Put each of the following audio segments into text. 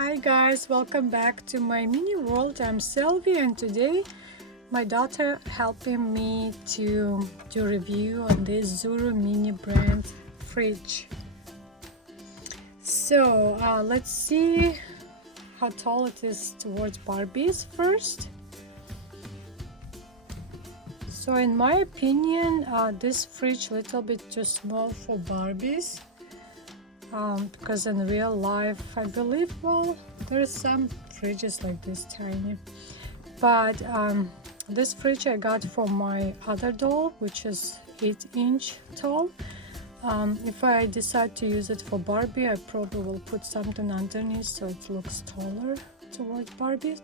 Hi guys, welcome back to my mini world. I'm Sylvie and today my daughter helping me to do review on this Zuru mini brand fridge. So let's see how tall it is towards Barbies first. So in my opinion, this fridge a little bit too small for Barbies. Because in real life I believe, well, there are some fridges like this tiny, but this fridge I got for my other doll, which is 8-inch tall. If I decide to use it for Barbie, I probably will put something underneath so it looks taller towards Barbie.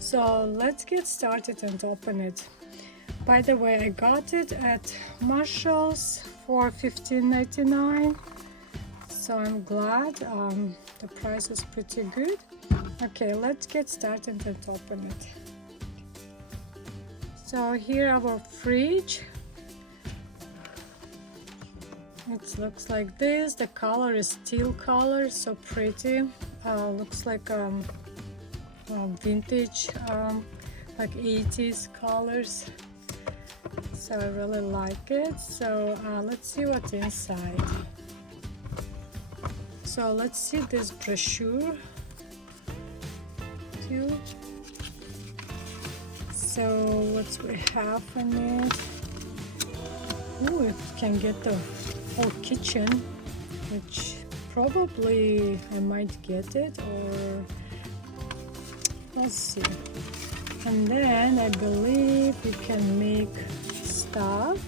So let's get started and open it. By the way, I got it at Marshall's for $15.99. So I'm glad the price is pretty good. Okay, let's get started and open it. So here our fridge. It looks like this. The color is teal color, so pretty. Looks like vintage, like 80s colors. So I really like it. So let's see what's inside. So let's see this brochure too. So what we have in it. Oh, we can get the whole kitchen, which probably I might get it, or let's see. And then I believe we can make stuff,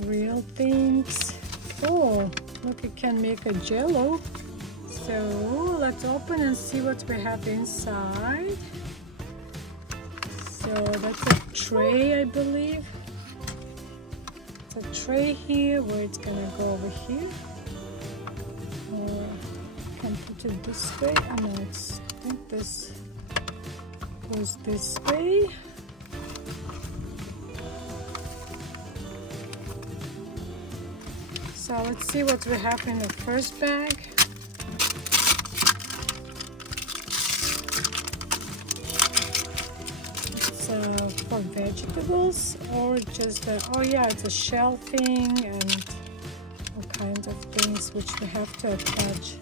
real things. Oh, look, it can make a jello. So let's open and see what we have inside. So that's a tray, I believe. It's a tray here where it's gonna go over here. Or I can put it this way. Oh no, I think this goes this way. So let's see what we have in the first bag. It's for vegetables or just oh yeah, it's a shelving and all kinds of things which we have to attach.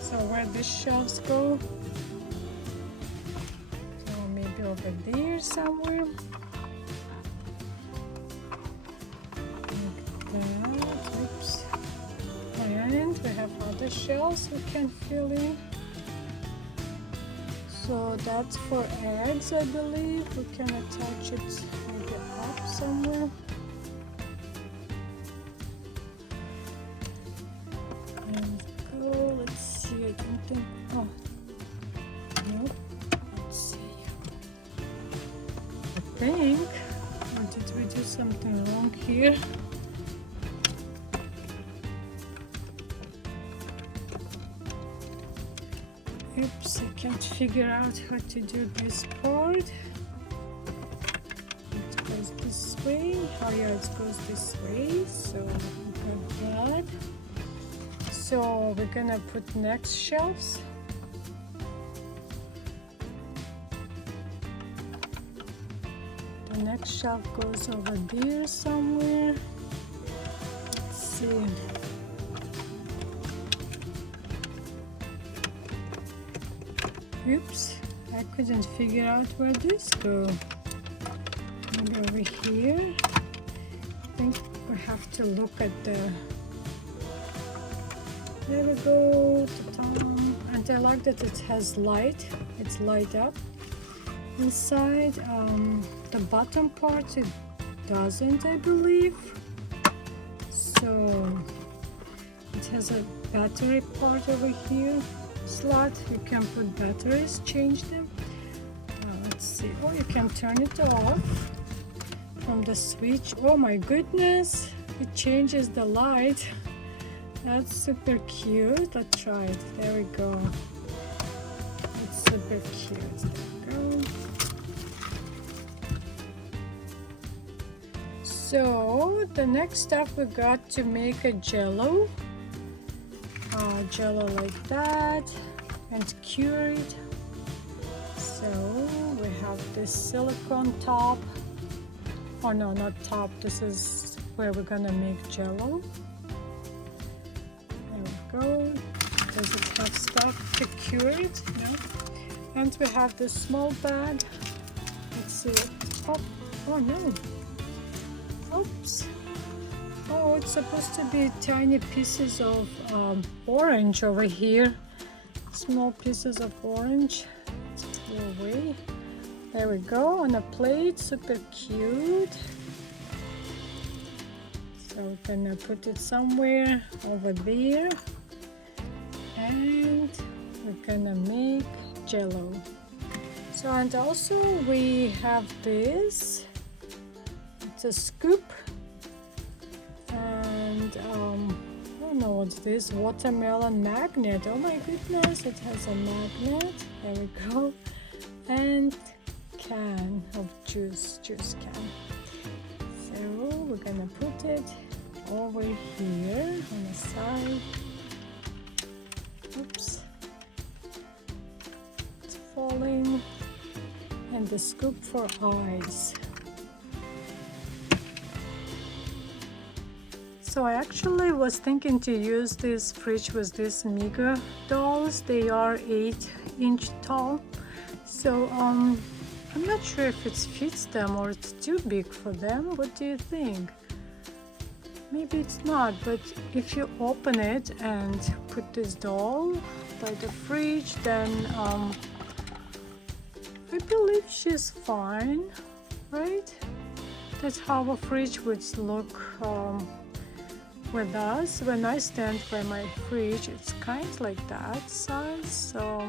So where these shelves go? So maybe over there somewhere. Oops. And we have other shells we can fill in. So that's for eggs, I believe. We can attach it maybe up somewhere. And go, let's see, I don't think, oh, nope, let's see. I think, or did we do something wrong here? Oops, I can't figure out how to do this part. It goes this way. Oh yeah, it goes this way. So we got that. So we're gonna put next shelves. The next shelf goes over there somewhere. Let's see. Oops, I couldn't figure out where this goes. Maybe over here. I think we have to look at the. There we go. And I like that it has light. It's light up inside. The bottom part it doesn't, I believe. So it has a battery part over here. Slot, you can put batteries, change them. Let's see. Oh, you can turn it off from the switch. Oh my goodness, it changes the light. That's super cute. Let's try it. There we go. It's super cute. There we go. So the next step we got to make a jello. jello like that and cure it. So we have this silicone top. Oh no, not top. This is where we're gonna make jello. There we go. Does it have stuff to cure it? No. And we have this small bag. Let's see what. Oh no. Oops. Oh, it's supposed to be tiny pieces of orange over here. Small pieces of orange. Let's go away. There we go, on a plate, super cute. So we're gonna put it somewhere over there. And we're gonna make jello. So, and also we have this. It's a scoop. And I don't know what's this, watermelon magnet. Oh my goodness, it has a magnet. There we go. And can of juice can. So we're gonna put it over here on the side. Oops, it's falling. And the scoop for eyes. So I actually was thinking to use this fridge with these Mega dolls. They are 8-inch tall. So I'm not sure if it fits them or it's too big for them. What do you think? Maybe it's not, but if you open it and put this doll by the fridge, then I believe she's fine, right? That's how a fridge would look with us. When I stand by my fridge, it's kind of like that size, so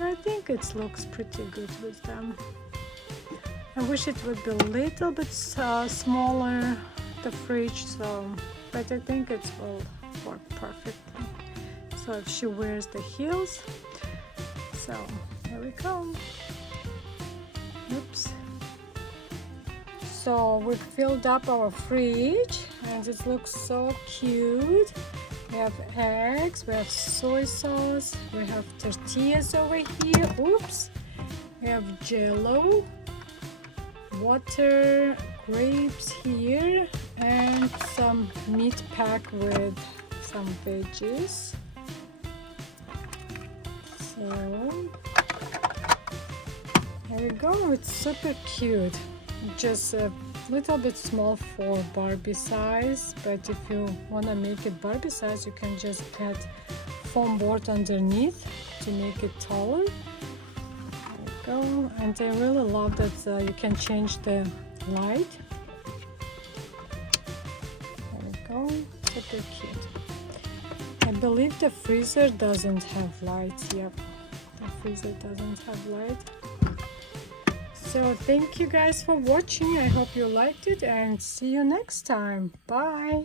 I think it looks pretty good with them. I wish it would be a little bit smaller, the fridge, so, but I think it will work perfectly. So if she wears the heels, so there we go. Oops. So we filled up our fridge and it looks so cute. We have eggs, we have soy sauce, we have tortillas over here. Oops. We have jello, water, grapes here, and some meat pack with some veggies. So there we go. It's super cute. Just a little bit small for Barbie size, but if you want to make it Barbie size, you can just add foam board underneath to make it taller. There we go. And I really love that you can change the light. There we go. Super cute. I believe the freezer doesn't have lights. Yep, the freezer doesn't have light. So thank you guys for watching. I hope you liked it and see you next time. Bye.